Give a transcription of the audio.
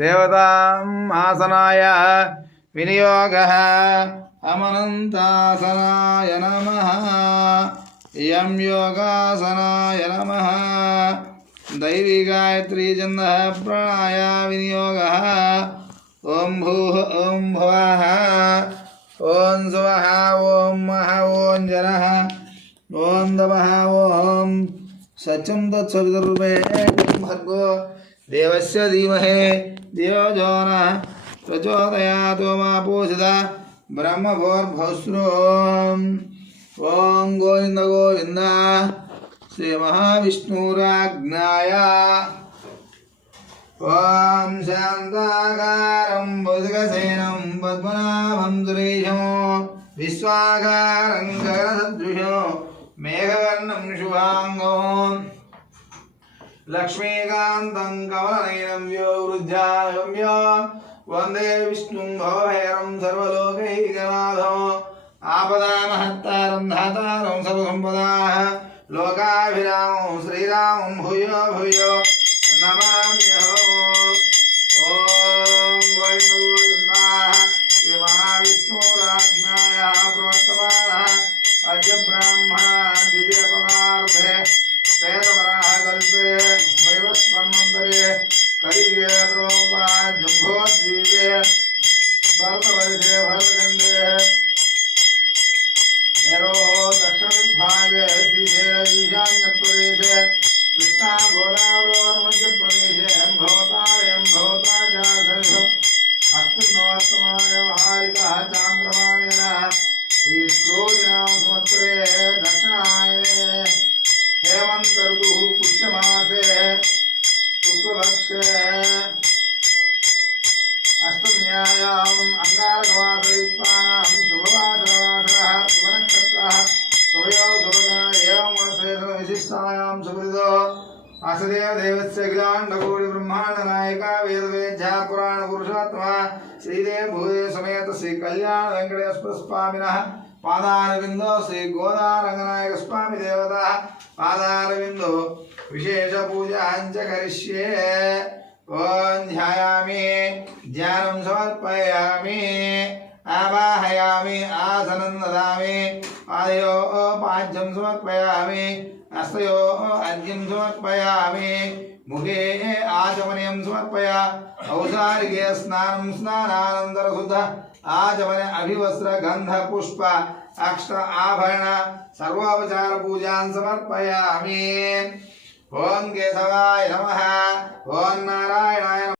देवताम् आसनाय विनियोगः अमनन्तासनाय नमः यं योगासनाय नमः दैवी गायत्री छन्दः प्राणाय विनियोगः ॐ भूः ॐ भुवः ॐ सुवः ॐ महः ॐ जनः ॐ दवः ॐ सत्यं तत्सवितुर्वरेण्यं भर्गो देवस्य धीमहि धियो यो नः प्रचोदयात् मा पूषित ब्रह्मभूर्भुवस्सुः ॐ गोविन्द गोविन्द श्री महाविष्णुराज्ञाय ॐ शान्ताकारं भुजगसेनं पद्मनाभं सुरेशं विश्वाकारं गगनसदृशं मेघवर्णं शुभाङ्गं लक्ष्मीकान्तं कमलनयनं व्योवृद्धागम्य वन्दे विष्णुं भवभयहरं सर्वलोकैकनाथम् आपदामहत्तारं धातारं सर्वसम्पदाः लोकाभिरामं श्रीरामं भूयो भूयो नमाम्यहम् ॐ गोविन्द गोविन्द श्री महाविष्णुराज्ञायाः प्रवर्तमानः अद्य ब्राह्मणः द्वितीयपदार्थे वेदवराहकल्पे वैवस्वन्मन्तरे कलियुगे प्रथमोपात् जम्बोद्वीपे भरतवर्षे भरतखण्डे मेरोः दक्षिणदिग्भागे श्रीशैल ईशान्यप्रदेशे कृष्णा गोदावरीमध्यप्रदेशे भवतारयं भवता च अस्मिन्नोत्तमाय महारिकः चान्द्रमाणेन श्रीक्रोधिनाम संवत्सरे दक्षिणायने हेमन्त ऋतुः पुष्यमासे शुक्लपक्षे अष्टम्यायाम् अंगारकवासयुक्तानां शुभवासरवासरः शुभनक्षत्रः शुभयोः शुभगणः एवं गुणशेषविशिष्टायां सुकृतो वासुदेव देवस्य अखिलाण्डकोटिब्रह्माण्डनायका वेदवेद्यः पुराणपुरुषोत्तमः श्रीदेव भूदेव समेत श्री कल्याण वेंकटेश्वर स्वामिनः पादारविन्दो श्री गोदारंगनायक स्वामी देवता पादारविन्दो विशेष पूजां च करिष्ये ॐ ध्यायामि ध्यानं समर्पयामि आवाहयामि आसनं ददामि पादयोः पाद्यं समर्पयामि हस्तयोः अर्घ्यं समर्पयामि मुखे आचमनीयं समर्पया औसारिके स्नानं स्नानानन्तरं शुद्ध आचमने अभिवस्त्र गंध पुष्प अक्षत आभरण सर्वोपचार पूजां समर्पयामि। ओं केशवाय नमः। ओं नारायणाय नमः।